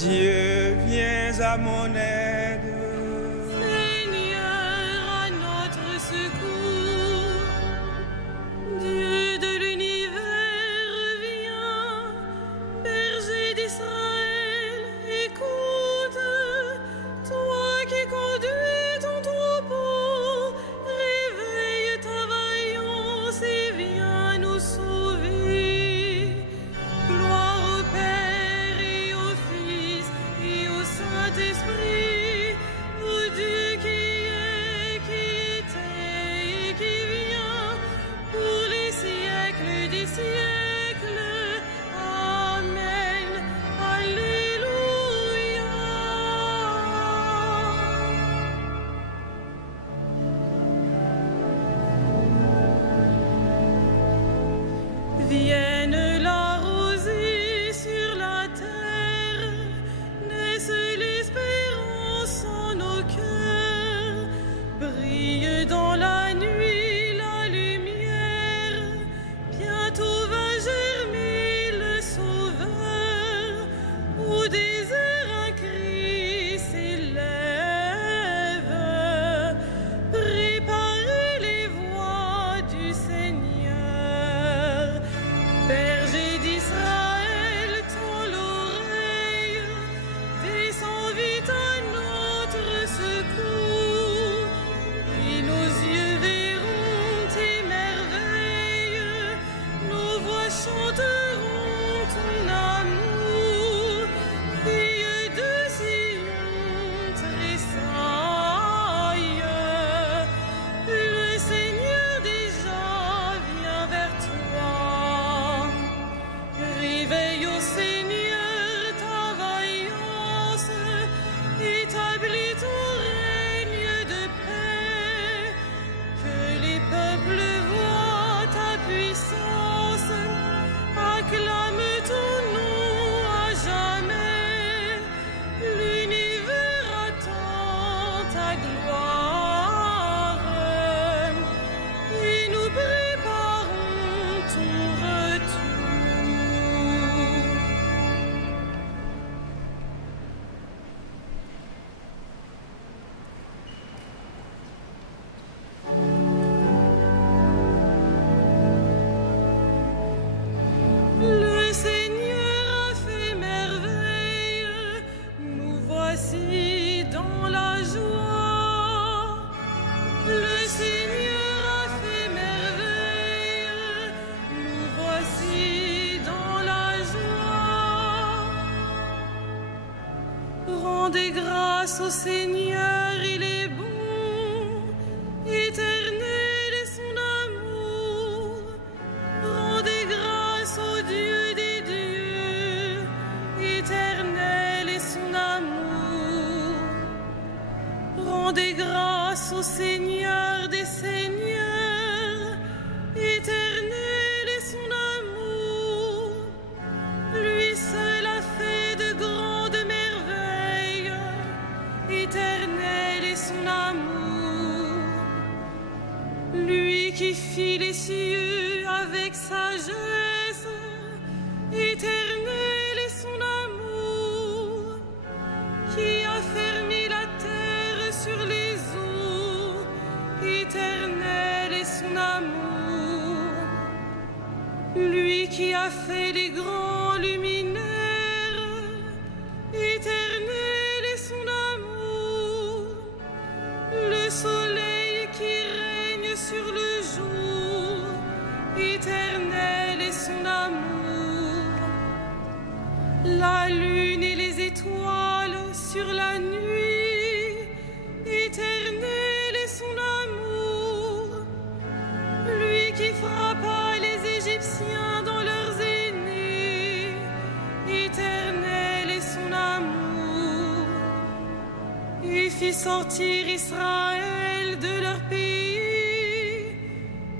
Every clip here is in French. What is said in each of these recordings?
Dieu, viens à mon aide. Seigneur, à notre secours. Dieu de l'univers, viens. Berger d'Israël, écoute. Toi qui conduis ton troupeau, réveille ta vaillance et viens nous sauver. Gloire au Père et au Fils et au Saint-Esprit, au Dieu qui est, qui était et qui vient, pour les siècles des siècles. Amen. Alléluia. Vienne la rosée sur la terre, naisse l'espérance en nos cœurs, brille dans la nuit la lumière, bientôt va germer le Sauveur, au désert un cri s'élève, préparez les voies du Seigneur. Berger d'Israël, tends l'oreille, descends vite à notre secours, et nos yeux verront tes merveilles, nos voix chanteront ton amour. Fille de Sion, tressaille, le Seigneur déjà vient vers toi. Réveille au Seigneur ta vaillance, établis ton règne de paix, que les peuples voient ta puissance, acclament ton nom à jamais, l'univers attend ta gloire, et nous préparons ton retour. Le Seigneur a fait merveille, nous voici dans la joie. Le Seigneur a fait merveille, nous voici dans la joie. Rendez grâce au Seigneur, il est bon, éternel est son amour. Rendez grâce au Dieu des dieux, éternel est son amour. Rendez grâce au Seigneur des seigneurs, éternel est son amour. Lui seul a fait de grandes merveilles, éternel est son amour. Lui qui fit les cieux avec sagesse, éternel est son amour. Qui a fermé la terre sur les eaux, éternel est son amour. Lui qui a fait les grands luminaires, éternel est son amour. Le soleil qui règne sur le jour, éternel est son amour. La lune et les étoiles sur la nuit, éternel est son amour. Lui qui frappa les Égyptiens dans leurs aînés, éternel est son amour. Et fit sortir Israël de leur pays,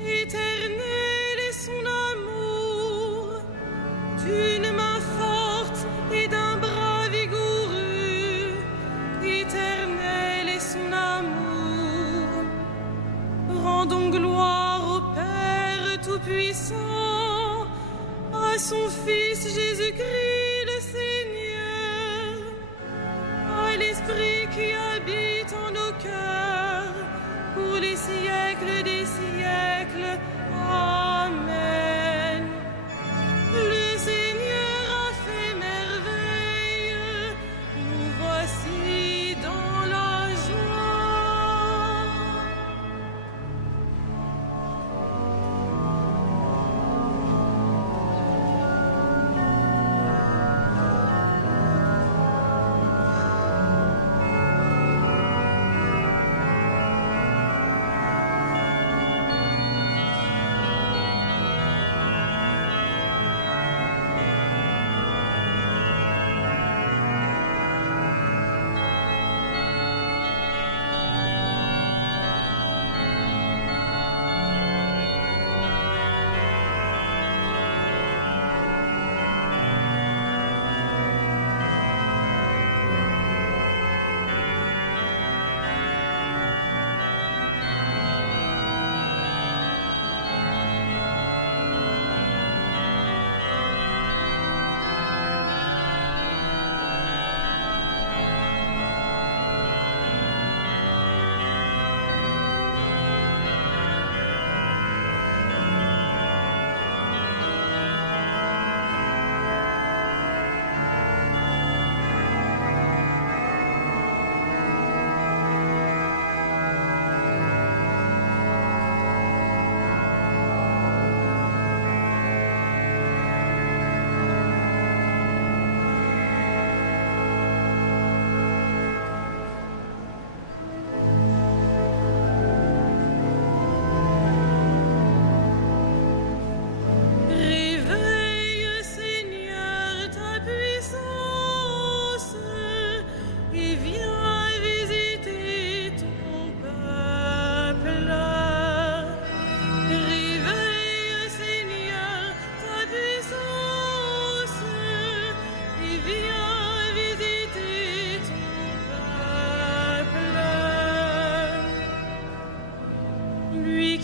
éternel est son amour. D'une main forte et d'un bras vigoureux, éternel est son amour. Rendons gloire au Père Tout-Puissant, à son Fils Jésus-Christ le Seigneur, siècles des siècles. Amen. Le Seigneur a fait merveille, nous voici dans la joie.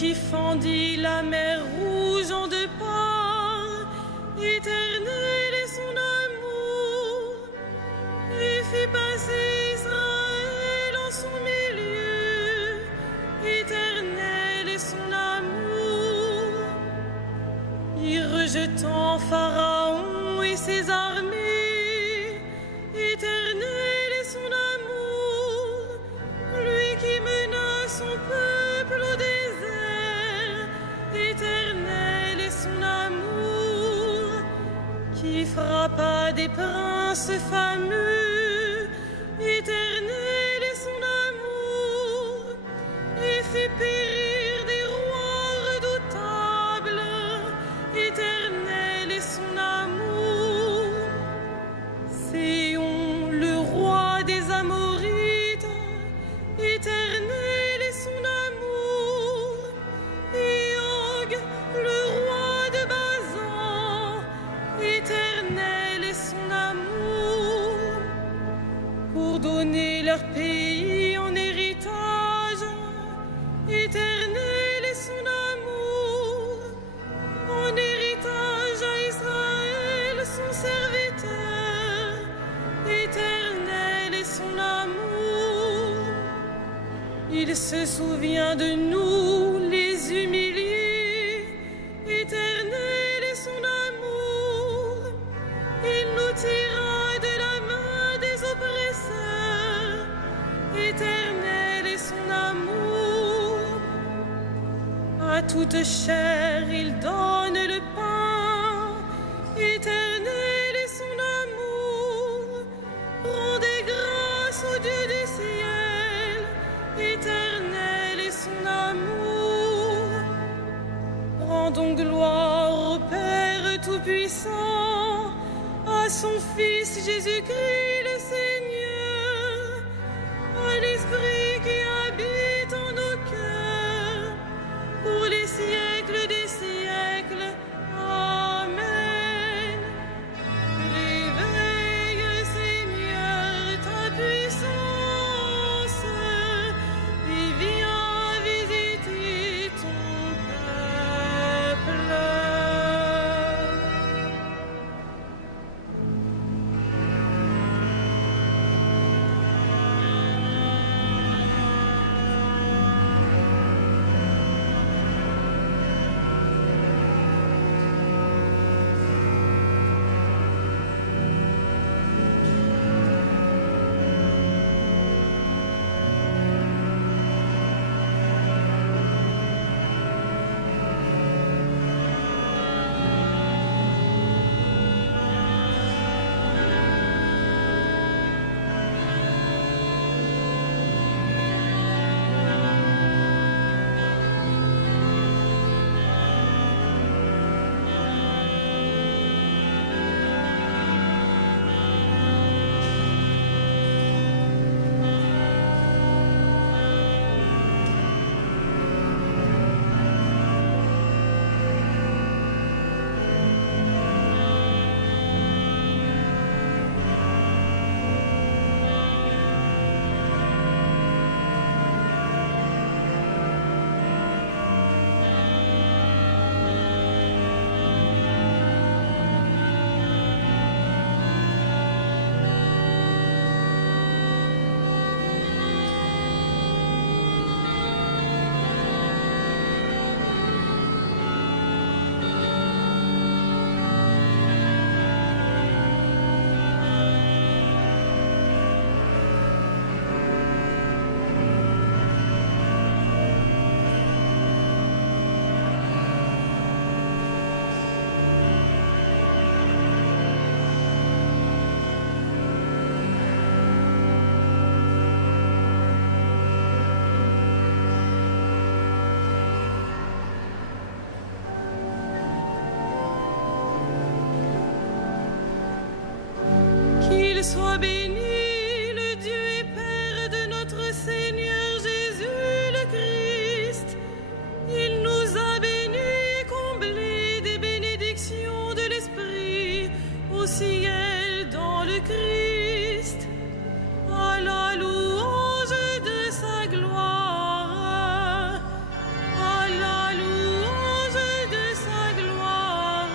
Qui fendit la mer rouge en deux parts, éternel est son amour, et fit passer Israël en son milieu, éternel est son amour. Y rejetant Pharaon et ses armées, éternel est son amour, lui qui mena son peuple au désert, éternel est son amour, qui frappa des princes fameux, éternel est son amour, et fit périr des rois redoutables, éternel est son amour. Séon, le roi des Amorites, éternel est son amour, et Og, le roi de Basan, éternel est son amour, pour donner leur pays en héritage, éternel est son amour, en héritage à Israël son serviteur, éternel est son amour. Il se souvient de nous, les humiliés, éternel est son amour. Il nous tira de la main des oppresseurs, éternel est son amour. À toute chair, il donne le pain, éternel est son amour. Rendez grâce au Dieu du ciel, éternel est son amour. Rendons gloire au Père Tout-Puissant, à son Fils Jésus-Christ le Seigneur, à l'Esprit qui habite en nos cœurs, pour les siècles des siècles. Amen. Réveille, Seigneur, ta puissance, et viens visiter ton peuple. soit béni le Dieu et Père de notre Seigneur Jésus le Christ. Il nous a bénis, comblés des bénédictions de l'Esprit au ciel dans le Christ, à la louange de sa gloire, à la louange de sa gloire.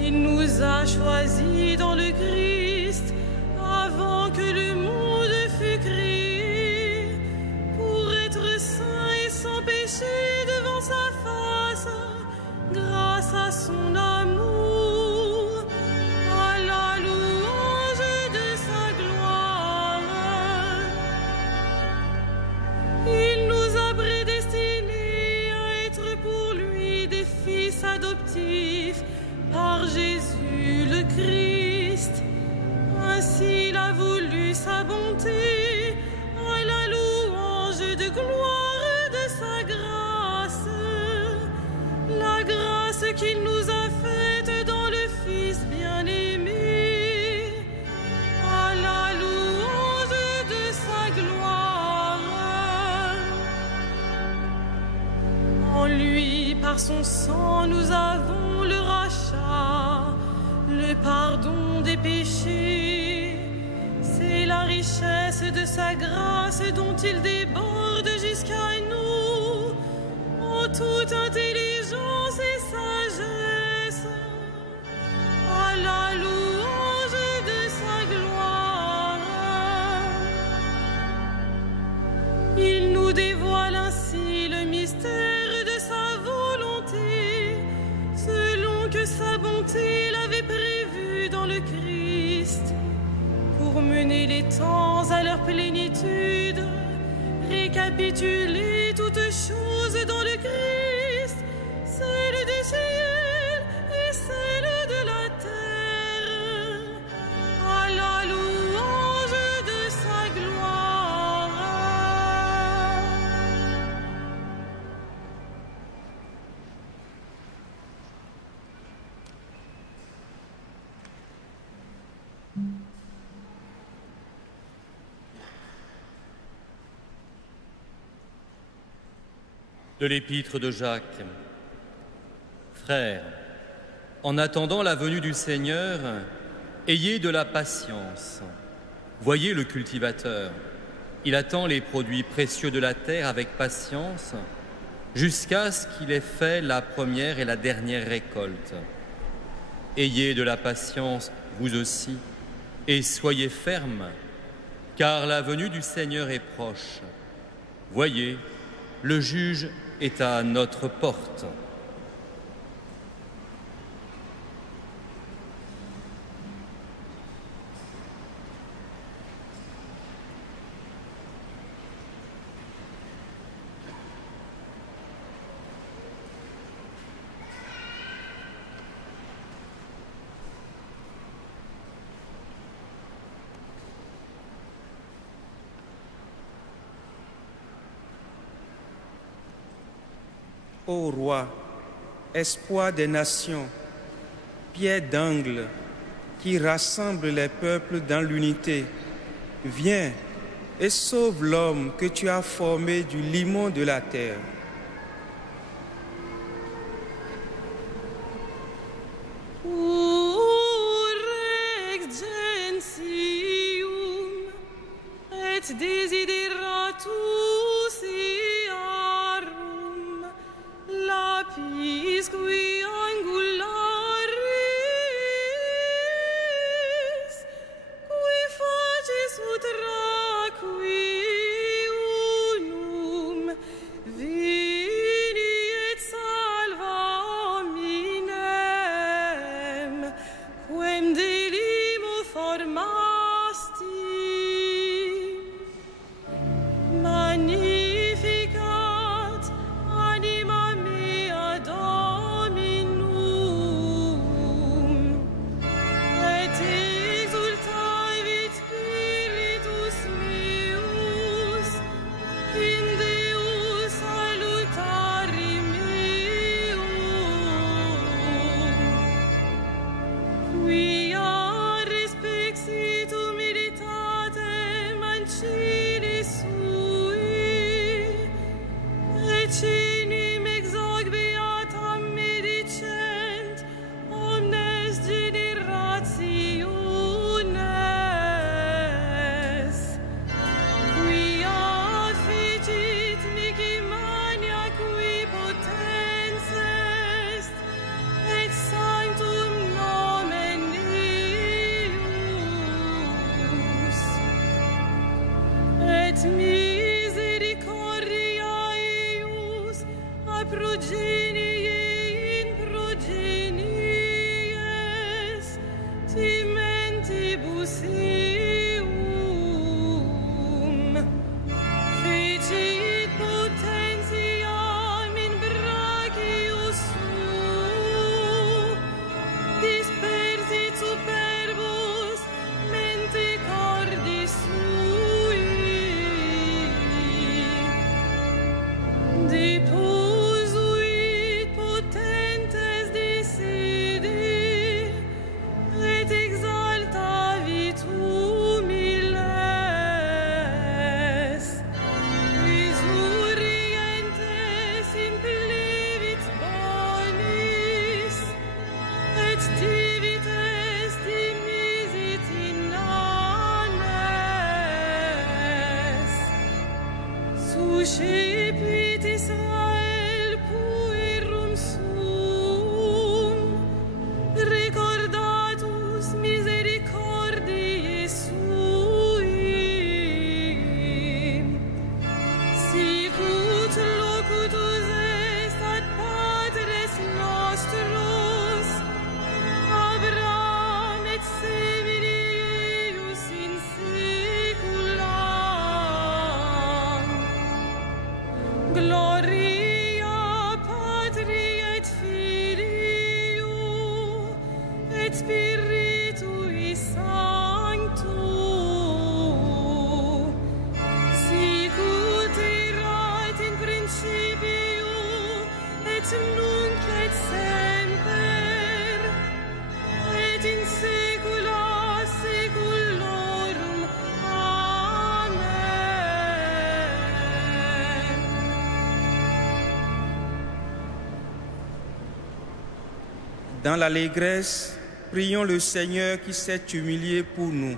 Il nous a choisis dans le Christ avant que le monde fût créé, pour être saints et sans péché devant sa face, grâce à son amour, à la louange de sa gloire. Il nous a prédestinés à être pour lui des fils adoptifs par Jésus le Christ. Ainsi il a voulu sa bonté, à la louange de gloire de sa grâce, la grâce qu'il nous a faite dans le Fils bien-aimé, à la louange de sa gloire. En lui, par son sang, nous avons le rachat, le pardon des péchés. C'est la richesse de sa grâce dont il déborde jusqu'à nous, en toute intelligence et sagesse, à la louange de sa gloire. Il nous dévoile ainsi le mystère de sa volonté, selon que sa bonté l'avait prévu dans le Christ, pour mener les temps à leur plénitude, récapituler toutes choses dans le Christ, celle du ciel et celle de la terre, à la louange de sa gloire. De l'épître de Jacques. Frères, en attendant la venue du Seigneur, ayez de la patience. Voyez le cultivateur. Il attend les produits précieux de la terre avec patience, jusqu'à ce qu'il ait fait la première et la dernière récolte. Ayez de la patience, vous aussi, et soyez fermes, car la venue du Seigneur est proche. Voyez, le juge est à notre porte. Ô roi, espoir des nations, pierre d'angle qui rassemble les peuples dans l'unité, viens et sauve l'homme que tu as formé du limon de la terre. Et desideratus earum, lapis qui angularis, qui facis utraqui unum, vini et salva hominem, quem de limo formasti. Magnificat anima mea Domine. progenie in progenies timentibus eum fecit potentiam in brachio suo dispersit superbos mente cordis sui deposuit potentes de sede et exaltavit humiles Resurrientes implevit bonis et divites dimisit in annes suscepit Israel puerum sum recordatus misericordiae sui sicut locutus est ad patres nostros Abraham et semini eius in saecula Gloria Patri et Filio et Spiritui Sancto sicut erat in principio et nunc et semper et in saecula saeculorum. Amen. Dans l'allégresse, prions le Seigneur qui s'est humilié pour nous.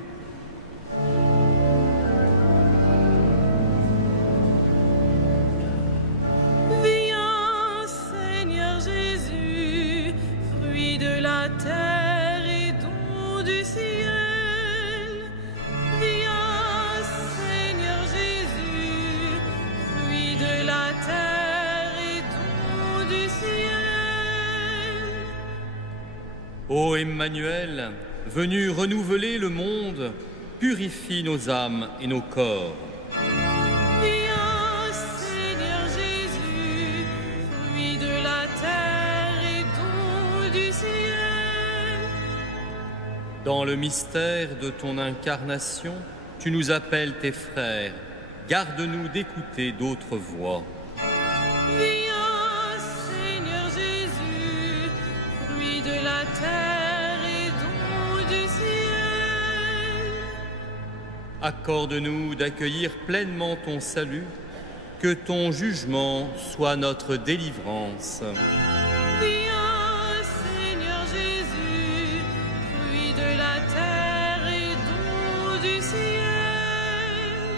Viens, Seigneur Jésus, fruit de la terre et don du ciel. Viens, Seigneur Jésus, fruit de la terre et don du ciel. Ô Emmanuel, venu renouveler le monde, purifie nos âmes et nos corps. Viens, Seigneur Jésus, fruit de la terre et don du ciel. Dans le mystère de ton incarnation, tu nous appelles tes frères. Garde-nous d'écouter d'autres voix. Viens, Seigneur Jésus, fruit de la terre et don du ciel. Accorde-nous d'accueillir pleinement ton salut, que ton jugement soit notre délivrance. Viens, Seigneur Jésus, fruit de la terre et don du ciel.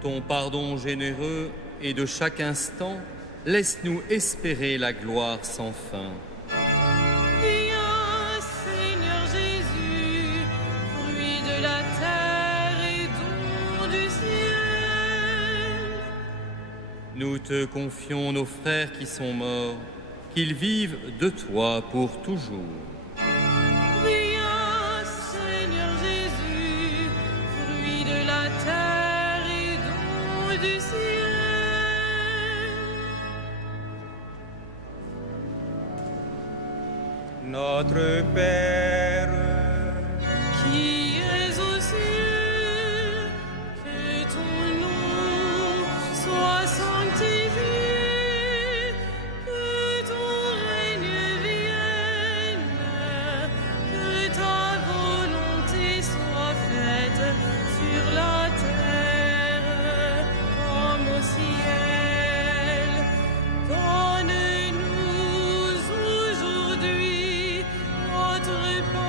Ton pardon généreux et de chaque instant, laisse-nous espérer la gloire sans fin. Viens, Seigneur Jésus, fruit de la terre et don du ciel. Nous te confions nos frères qui sont morts, qu'ils vivent de toi pour toujours. Viens, Seigneur Jésus, fruit de la terre et don du ciel. Notre Père, Qui es aux cieux, que ton nom soit sanctifié, que ton règne vienne, que ta volonté soit faite sur la terre comme au ciel. Donne-nous aujourd'hui notre pain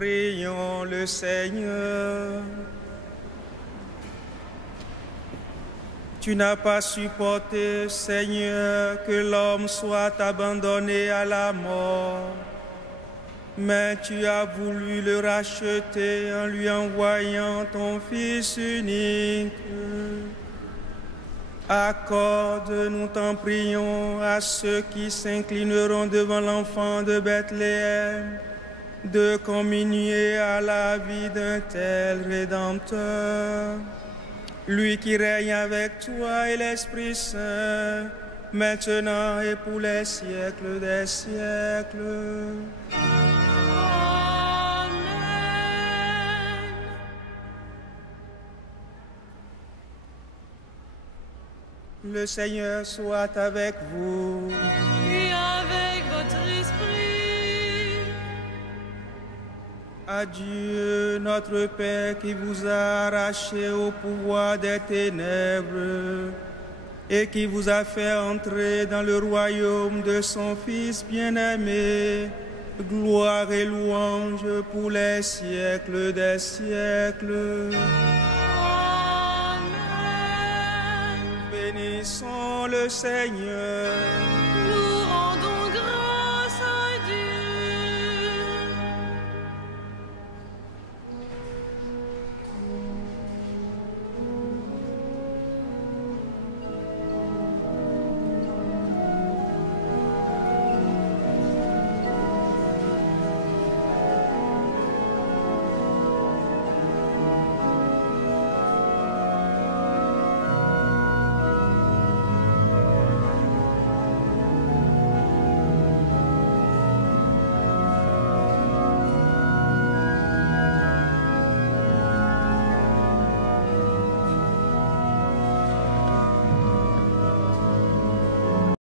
Prions le Seigneur. Tu n'as pas supporté, Seigneur, que l'homme soit abandonné à la mort, mais tu as voulu le racheter en lui envoyant ton Fils unique. Accorde, nous t'en prions, à ceux qui s'inclineront devant l'enfant de Bethléem, de communier à la vie d'un tel Rédempteur. Lui qui règne avec toi et l'Esprit Saint, maintenant et pour les siècles des siècles. Amen. Le Seigneur soit avec vous. Et avec votre esprit. Adieu, notre Père qui vous a arraché au pouvoir des ténèbres et qui vous a fait entrer dans le royaume de son Fils bien-aimé. Gloire et louange pour les siècles des siècles. Amen. Bénissons le Seigneur.